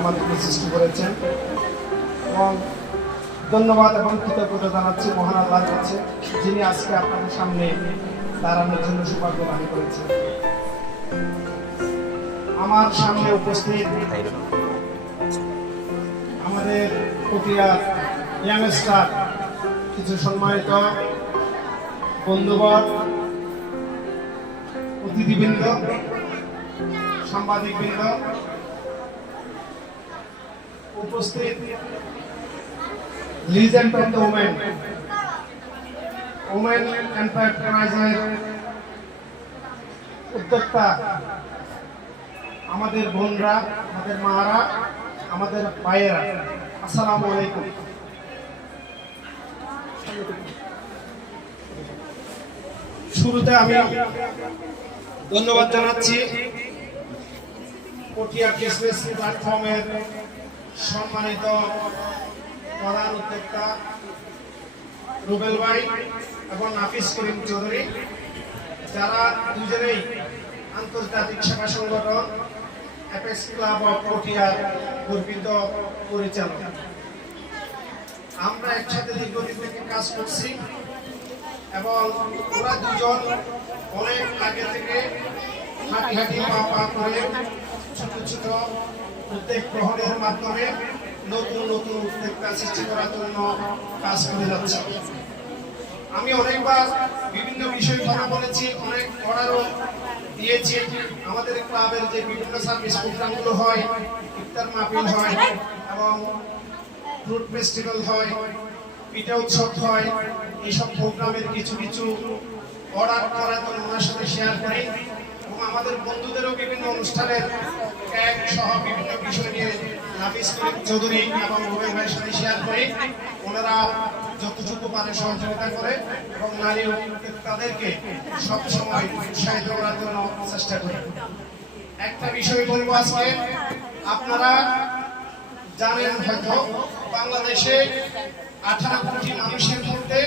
আমাদেরকে সৃষ্টি করেছেন। এবং ধন্যবাদ এবং কৃতজ্ঞতা জানাচ্ছি মহান আল্লাহর কাছে, যিনি আজকে আপনাদের সামনে দাঁড়ানোর জন্য সৌভাগ্য দান করেছেন। আমার সামনে উপস্থিত আমাদের পটিয়ার ইয়াংস্টার কিছু সম্মানিত বন্ধুবর, অতিথিবৃন্দ, সাংবাদিকবৃন্দ, উপস্থিত লিজেন্ড অফ দ্য ওমেন এন্টারপ্রাইজের উদ্যোক্তা আমাদের বোনরা, আমাদের মারা, আমাদের ভাইয়েরা, আসসালামু আলাইকুম। শুরুতে আমি ধন্যবাদ জানাচ্ছি পটিয়া বিজনেস প্ল্যাটফর্মের সম্মানিত প্রধান উদ্যোক্তা রুবেল ভাই এবং নাফিস করিম চৌধুরী, যারা দুজনেই আন্তর্জাতিক সেবা সংগঠন অ্যাপেক্স ক্লাব অফ পটিয়ার গর্বিত পরিচালক। আমরা একসাথে দীর্ঘদিন থেকে কাজ করছি এবং ওরা দুজন অনেক আগে থেকে হাঁটি হাঁটি পা করে ছোট ছোট উদ্যোগ গ্রহণের মাধ্যমে নতুন নতুন উদ্যোক্তা সৃষ্টি করার জন্য কাজ করে যাচ্ছে। আমি অনেকবার বিভিন্ন বিষয়ে কথা বলেছি, অনেক অর্ডারও দিয়েছি। আমাদের ক্লাবের যে বিভিন্ন সার্ভিস প্রোগ্রামগুলো হয়, ইফতার মাহফিল হয় এবং ফ্রুট ফেস্টিভ্যাল হয়, পিঠা উৎসব হয়, এইসব প্রোগ্রামের কিছু কিছু অর্ডার করার জন্য ওনার সাথে শেয়ার করি এবং আমাদের বন্ধুদেরও বিভিন্ন অনুষ্ঠানের ক্যাক সহ বিভিন্ন বিষয় নিয়ে নাফিস করিম চৌধুরী এবং রুবেল ভাইয়ের সাথে শেয়ার করি। ওনারা যতটুকু পারে সহযোগিতা করে এবং নারী তাদেরকে সবসময় উৎসাহিত করার জন্য চেষ্টা করি। একটা বিষয় বলবো আজকে, আপনারা জানেন হয়তো বাংলাদেশে 18 কোটি মানুষের মধ্যে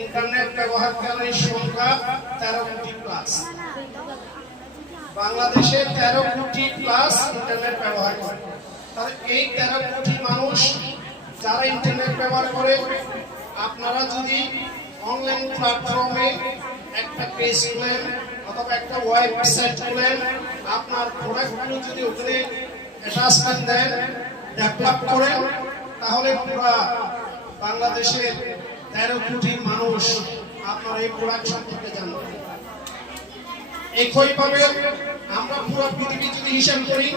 ইন্টারনেট ব্যবহারকারীর সংখ্যা 13 কোটি প্লাস। বাংলাদেশে 13 কোটি প্লাস ইন্টারনেট ব্যবহার করে। তাহলে এই 13 কোটি মানুষ যারা ইন্টারনেট ব্যবহার করে, আপনারা যদি অনলাইন প্ল্যাটফর্মে একটা পেজ খুলেন অথবা একটা ওয়েবসাইট খুলেন, আপনার প্রোডাক্টগুলো যদি ওখানে অ্যাটাচমেন্ট দেন, ডেভেলপ করেন, তাহলে পুরো বাংলাদেশের 13 কোটি মানুষ আপনার এই প্রোডাক্ট সম্পর্কে জানবে। একইভাবে আমরা পুরো পৃথিবী যদি হিসাব করি,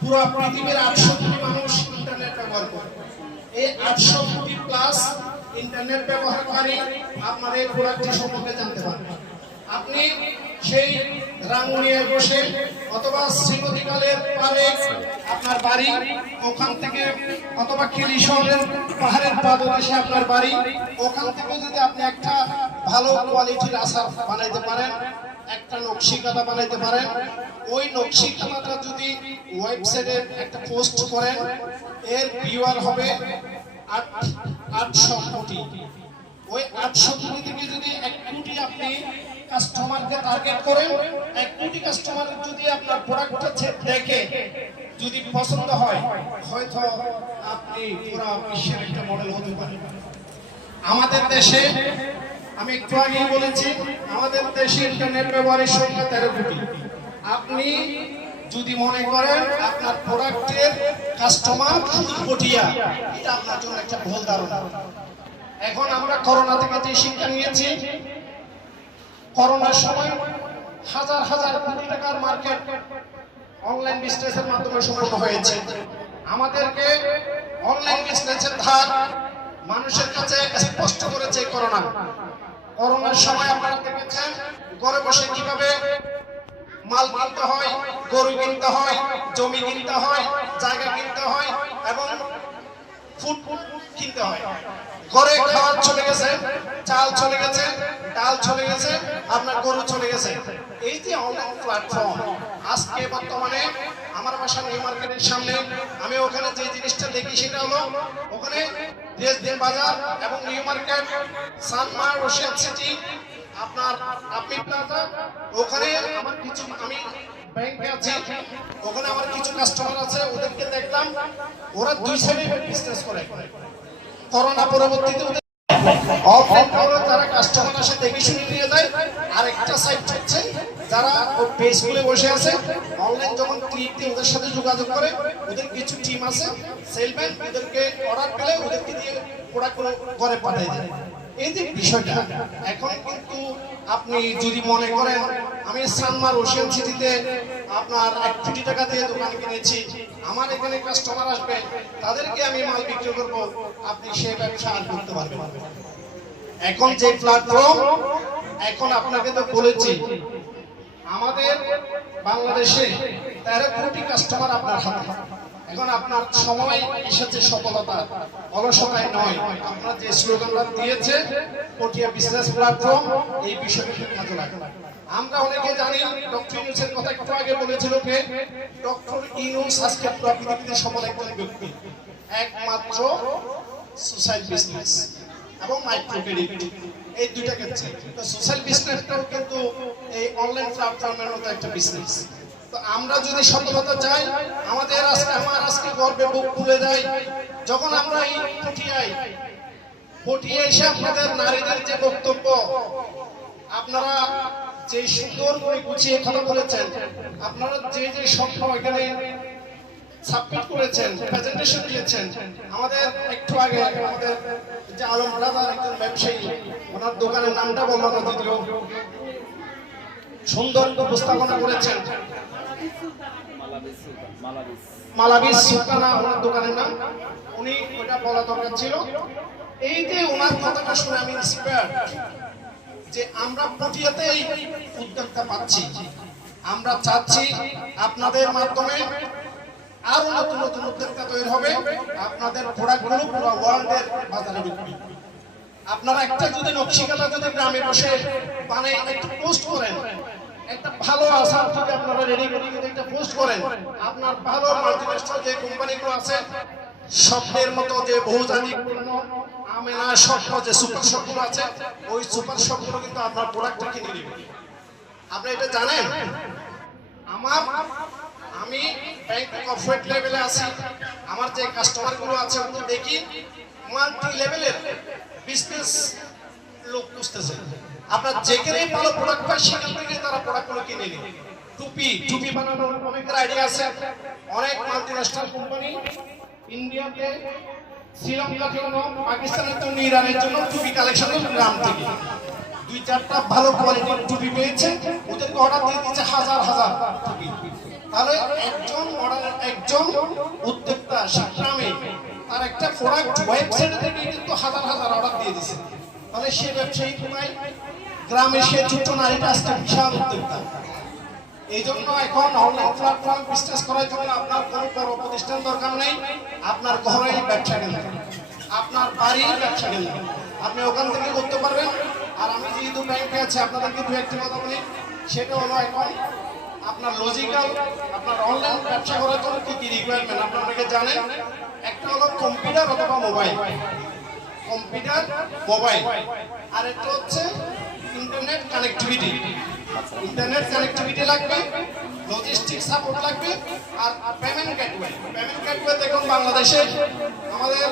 পুরো পৃথিবীর 800 কোটি মানুষ ইন্টারনেট ব্যবহার করে। এই 800 কোটি প্লাস ইন্টারনেট ব্যবহারকারী আপনার এই প্রোডাক্টটি সম্পর্কে জানতে পারবেন। আপনি সেই রাঙ্গুনিয়ায় বসে অথবা শ্রীমতীকালের পারে আপনার বাড়ি, ওখান থেকে অথবা কেলি শহরের পাহাড়ের পাদদেশে আপনার বাড়ি, ওখান থেকে যদি আপনি একটা ভালো কোয়ালিটির আচার বানাইতে পারেন, একটা নকশি কাঁথা বানাইতে পারেন, ওই নকশি কাঁথাটা যদি ওয়েবসাইটে একটা পোস্ট করেন, এর ভিউয়ার হবে 800 কোটি। ওই 800 কোটি থেকে যদি 1 কোটি আপনি কাস্টমারকে টার্গেট করেন, 1 কোটি কাস্টমার যদি আপনার প্রোডাক্টটা দেখে যদি পছন্দ হয়, হয়তো আপনি পুরো বিশ্বের একটা মডেল হতে পারেন। আমাদের দেশে আমি একটু আগেই বলেছি, আমাদের দেশে ইন্টারনেট ব্যবহারের সংখ্যা 13 কোটি। আপনি যদি মনে করেন আপনার প্রোডাক্টের কাস্টমার শুধু পটিয়া, এটা আপনার জন্য একটা ভুল ধারণা। এখন আমরা করোনা থেকে যে শিক্ষা নিয়েছি, করোনার সময় হাজার হাজার কোটি টাকার মার্কেট অনলাইন বিজনেসের মাধ্যমে সম্পন্ন হয়েছে। আমাদেরকে অনলাইন বিজনেসের ধার মানুষের কাছে স্পষ্ট করেছে করোনা। করোনার সময় আপনারা দেখেছেন ঘরে বসে কিভাবে মাল কিনতে হয়, গরু কিনতে হয়, জমি কিনতে হয়, জায়গা কিনতে হয় এবং ফুড কিনতে হয়। ঘরে খাবার চলে গেছে, চাল চলে গেছে, ডাল চলে গেছে, আপনার গরু চলে গেছে। এই যে অনলাইন প্ল্যাটফর্ম, আজকে বর্তমানে আমার বাসা নিউ মার্কেটের সামনে, আমি ওখানে যে জিনিসটা দেখি সেটা হলো ওখানে দেশদিন বাজার এবং new market, Sanmar, Russian city, আপনার আপনি প্লাজা, ওখানে আমার কিছু, আমি ব্যাংকে আছি, ওখানে আমার কিছু কাস্টমার আছে, ওদেরকে দেখলাম ওরা দুই সাইডে বিজনেস করে। করোনা পরবর্তীতে অফলাইন যারা কাস্টমার আসে দেখে শুনে নিয়ে যায়, আর একটা সাইড হচ্ছে যারা পেজ খুলে বসে আছে, অনলাইন যখন ক্লিক দিয়ে ওদের সাথে যোগাযোগ করে, ওদের কিছু টিম আছে সেলম্যান, ওদেরকে অর্ডার পেলে ওদেরকে দিয়ে প্রোডাক্টগুলো ঘরে পাঠিয়ে দেয়। এই যে বিষয়টা এখন কিন্তু আপনি যদি মনে করেন আমি সানমার ওশিয়ান সিটিতে আপনার 1 কোটি টাকা দিয়ে দোকান কিনেছি, আমার এখানে কাস্টমার আসবে, তাদেরকে আমি মাল বিক্রি করব, আপনি সেই ব্যবসা আর করতে পারবেন। এখন যে প্ল্যাটফর্ম, এখন আপনাকে তো বলেছি আমাদের বাংলাদেশে 13 কোটি কাস্টমার আপনার হাতে। এখন আপনার সময় এসেছে সফলতা, অলসতায় নয়। আপনার যে স্লোগানটা দিয়েছে পটিয়া বিজনেস প্ল্যাটফর্ম, এই বিষয়টি কাজে লাগে। আমরা অনেকে জানি ডক্টর ইউনূসের কথা একটু আগে বলেছিল কে, ডক্টর ইউনূস আজকে পুরো পৃথিবীতে সফল একজন ব্যক্তি, একমাত্র সোশ্যাল বিজনেস এবং মাইক্রো ক্রেডিট, এই দুইটা ক্ষেত্রে। তো সোশ্যাল বিজনেসটাও কিন্তু এই অনলাইন প্ল্যাটফর্মের মতো একটা বিজনেস। তো আমরা যদি সফলতা চাই, আমাদের আজকে গর্বে বুক ফুলে যায় যখন আমরা এই পটিয়ায় এসে আপনাদের নারীদের যে বক্তব্য, আপনারা যে সুন্দর করে গুছিয়ে কথা বলেছেন, আপনারা যে যে স্বপ্ন এখানে সাবমিট করেছেন, প্রেজেন্টেশন দিয়েছেন, আমাদের একটু আগে আমাদের যে আলম ব্রাদার একজন ব্যবসায়ী, ওনার দোকানের নামটা বললাম না, যদিও সুন্দর উপস্থাপনা করেছেন, মালাবিস সুলতানা ওনার দোকানের নাম, উনি ওটা বলা দরকার ছিল। এই যে ওনার কথাটা শুনে আমি ইন্সপায়ার্ড যে আমরা পটিয়াতে এই উদ্যোগটা পাচ্ছি। আমরা চাচ্ছি আপনাদের মাধ্যমে আরো নতুন নতুন উদ্যোক্তা তৈরি হবে, আপনাদের প্রোডাক্টগুলো পুরো ওয়ার্ল্ডের বাজারে ঢুকবে। আপনারা একটা যদি নকশিকাতা যদি গ্রামে বসে বানাই একটু পোস্ট করেন, একটা ভালো আশা যদি আপনারা রেডি করে যদি একটা পোস্ট করেন, আপনার ভালো মাল্টিন্যাশনাল যে কোম্পানিগুলো আছে, স্বপ্নের মতো যে বহুজাতিক আমেনা স্বপ্ন যে সুপার শপগুলো আছে, ওই সুপার শপগুলো কিন্তু আপনার প্রোডাক্টটা কিনে নেবে। আপনি এটা জানেন? আমি ব্যাংক কর্পোরেট লেভেলে আছি, আমার যে কাস্টমারগুলো আছে ওগুলো দেখি মাল্টি লেভেলের বিজনেস লোক খুঁজতেছে। আপনার যেখানেই ভালো প্রোডাক্ট পায় সেখান থেকে তারা প্রোডাক্টগুলো কিনে নেয়। টুপি বানানোর অনেকের আইডিয়া আছে, অনেক মাল্টিন্যাশনাল কোম্পানি ইন্ডিয়াতে, শ্রীলঙ্কার জন্য, পাকিস্তানের জন্য, ইরানের জন্য টুপি কালেকশন গ্রাম থেকে 2-4টা ভালো কোয়ালিটির টুপি পেয়েছে, ওদেরকে অর্ডার দিয়ে দিচ্ছে হাজার হাজার টুপি। তাহলে একজন উদ্যোক্তা গ্রামে তার একটা প্রোডাক্ট ওয়েবসাইট থেকে কিন্তু হাজার হাজার অর্ডার দিয়ে দিচ্ছে। তাহলে সে ব্যবসায়ী কোথায়? গ্রামে সে ছোট্ট নারীটা আজকে বিশাল উদ্যোক্তা। এই জন্য এখন অনলাইন প্ল্যাটফর্ম বিজনেস করার জন্য আপনার কোনো বড় প্রতিষ্ঠান দরকার নেই, আপনার ঘরেই ব্যবসা গেলেন, আপনার বাড়ির ব্যবসা গেলেন, আপনি ওখান থেকে করতে পারবেন। আর আমি যেহেতু ব্যাংকে আছি আপনাদেরকে দু একটি কথা বলি, সেটা হলো এখন আপনার লজিক্যাল আপনার অনলাইন ব্যবসা করার জন্য কি কি রিকোয়ারমেন্ট আপনাদেরকে জানেন। একটা হলো কম্পিউটার অথবা মোবাইল, আর একটা হচ্ছে ইন্টারনেট কানেক্টিভিটি। ইন্টারনেট কানেক্টিভিটি লাগবে, লজিস্টিক সাপোর্ট লাগবে, আর পেমেন্ট গেটওয়ে। দেখুন বাংলাদেশে আমাদের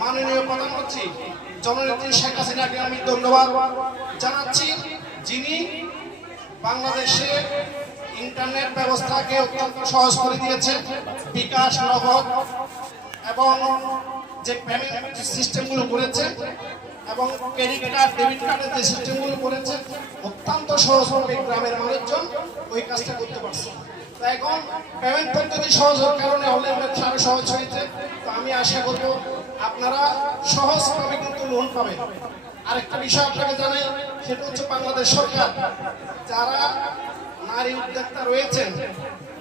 মাননীয় প্রধানমন্ত্রী জননেত্রী শেখ হাসিনাকে আমি ধন্যবাদ জানাচ্ছি, যিনি বাংলাদেশে ইন্টারনেট ব্যবস্থাকে অত্যন্ত সহজ করে দিয়েছে। বিকাশ, নগদ এবং যে পেমেন্ট সিস্টেমগুলো করেছে এবং ক্রেডিট কার্ড, ডেবিট কার্ডের যে সিস্টেমগুলো করেছে, অত্যন্ত সহজভাবে গ্রামের মানুষজন ওই কাজটা করতে পারছে। তো এখন পেমেন্ট পদ্ধতি সহজ হওয়ার কারণে অনলাইন ব্যবসা আরো সহজ হয়েছে। তো আমি আশা করব আপনারা সহজভাবে কিন্তু লোন পাবেন। আরেকটা বিষয় আপনাকে জানাই, সেটা হচ্ছে বাংলাদেশ সরকার যারা নারী উদ্যোক্তা রয়েছেন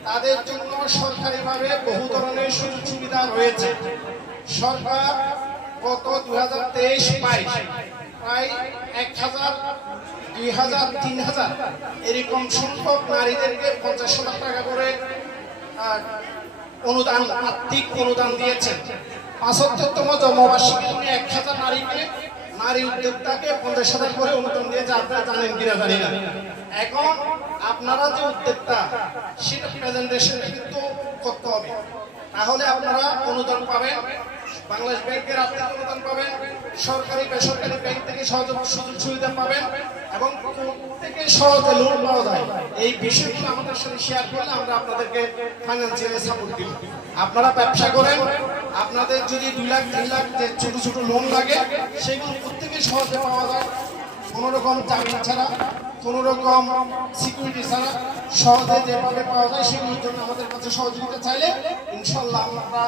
তাদের জন্য সরকারিভাবে বহু ধরনের সুযোগ সুবিধা রয়েছে। সরকার গত 2023-22 প্রায় 1000, 2000, 3000 এরকম সংখ্যক নারীদেরকে 50,000 টাকা করে অনুদান, আর্থিক অনুদান দিয়েছেন। 75তম জন্মবার্ষিকী 1000 নারীকে, নারী উদ্যোক্তাকে 50,000 করে অনুদান দিয়েছে। আপনারা জানেন কিনা জানি না। এখন আপনারা যে উদ্যোক্তা সেটা প্রেজেন্টেশন কিন্তু করতে হবে। তাহলে আপনারা অনুদান পাবেন, বাংলাদেশ ব্যাংকের আর্থিক অনুদান পাবেন, সরকারি বেসরকারি ব্যাংক থেকে সুযোগ সুবিধা পাবেন এবং থেকে সহজে লোন পাওয়া যায়। এই বিষয়গুলো আমাদের সাথে শেয়ার করলে আমরা আপনাদেরকে ফাইন্যান্সিয়ালি সাপোর্ট দিব। আপনারা ব্যবসা করেন, আপনাদের যদি 2 লাখ 3 লাখ যে ছোট ছোট লোন লাগে সেগুলো প্রত্যেকে সহজে পাওয়া যায়, কোনো রকম জামিন ছাড়া, কোনো রকম সিকিউরিটি ছাড়া সহজে যেভাবে পাওয়া যায় সেগুলোর জন্য আমাদের কাছে সহযোগিতা চাইলে ইনশাল্লাহ আমরা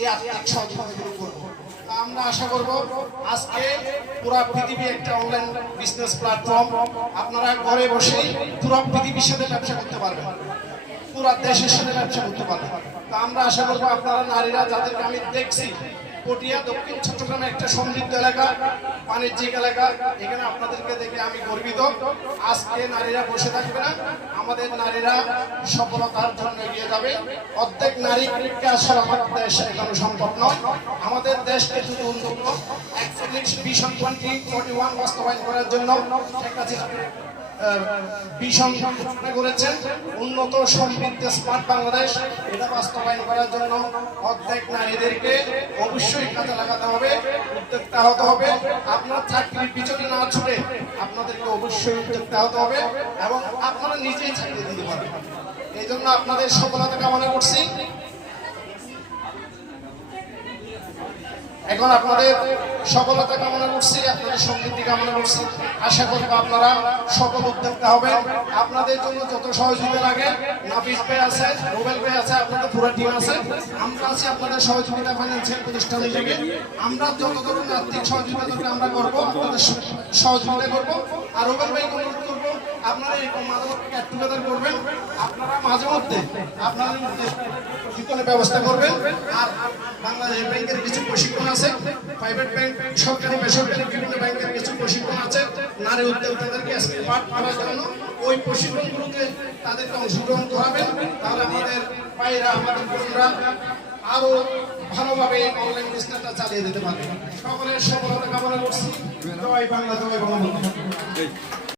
এই আর্থিক সহযোগিতাগুলো করবো। আমরা আশা করব আজকে পুরো পৃথিবী একটা অনলাইন বিজনেস প্ল্যাটফর্ম, আপনারা ঘরে বসেই পুরো পৃথিবীর সাথে ব্যবসা করতে পারবেন, পুরো দেশের সাথে ব্যবসা করতে পারবেন। তা আমরা আশা করবো আপনারা নারীরা, যাদেরকে আমি দেখছি পটিয়া দক্ষিণ চট্টগ্রামে একটা সমৃদ্ধ এলাকা, বাণিজ্যিক এলাকা, এখানে আপনাদেরকে দেখে আমি গর্বিত। আজকে নারীরা বসে থাকবে না, আমাদের নারীরা সফলতার জন্য এগিয়ে যাবে। অর্ধেক নারীকে আসলে আমাদের দেশ এখানে সম্ভব নয়। আমাদের দেশকে শুধু উন্নত 41 ভিশন 2041 বাস্তবায়ন করার জন্য শেখ হাসিনা ভিশন ঘোষণা করেছেন, উন্নত সমৃদ্ধ স্মার্ট বাংলাদেশ। এটা বাস্তবায়ন করার জন্য অর্ধেক নারীদেরকে অবশ্যই কাজে লাগাতে হবে, উদ্যোক্তা হতে হবে। আপনার চাকরির পিছনে না ছুটে আপনাদেরকে অবশ্যই উদ্যোক্তা হতে হবে এবং আপনারা নিজেই চাকরি দিতে পারবেন। এই জন্য আপনাদের সফলতা কামনা করছি। এখন আপনাদের সফলতা কামনা করছি, আপনাদের সমৃদ্ধি কামনা করছি। আশা করব আপনারা সফল উদ্যোক্তা হবেন। আপনাদের জন্য যত সহযোগিতা লাগে, নাফিস ভাই আছে, রুবেল ভাই আছে, আপনাদের পুরো টিম আছে, আমরা আছি আপনাদের সহযোগিতা ফাইন্যান্সিয়াল প্রতিষ্ঠান হিসেবে। আমরা যত ধরনের আর্থিক সহযোগিতা আমরা করবো, আপনাদের সহযোগিতা করবো। আর রুবেল ভাইকে অনুরোধ করবো আপনারা এরকম মাঝে মধ্যে গেট টুগেদার করবেন, আপনারা মাঝে মধ্যে আপনাদের প্রশিক্ষণের ব্যবস্থা করবেন। আর বাংলাদেশ ব্যাংকের কিছু প্রশিক্ষণ আছে, প্রাইভেট ব্যাংক, সরকারি বেসরকারি বিভিন্ন ব্যাংকের কিছু প্রশিক্ষণ আছে নারী উদ্যোক্তাদেরকে পাঠ করার জন্য। ওই প্রশিক্ষণগুলোতে তাদেরকে অংশগ্রহণ করাবেন, তাহলে আমাদের ভাইরা, আমাদের বোনরা আরো ভালোভাবে অনলাইন বিজনেসটা চালিয়ে যেতে পারবে। সকলের সফলতা কামনা করছি। জয় বাংলা, জয় বঙ্গবন্ধু।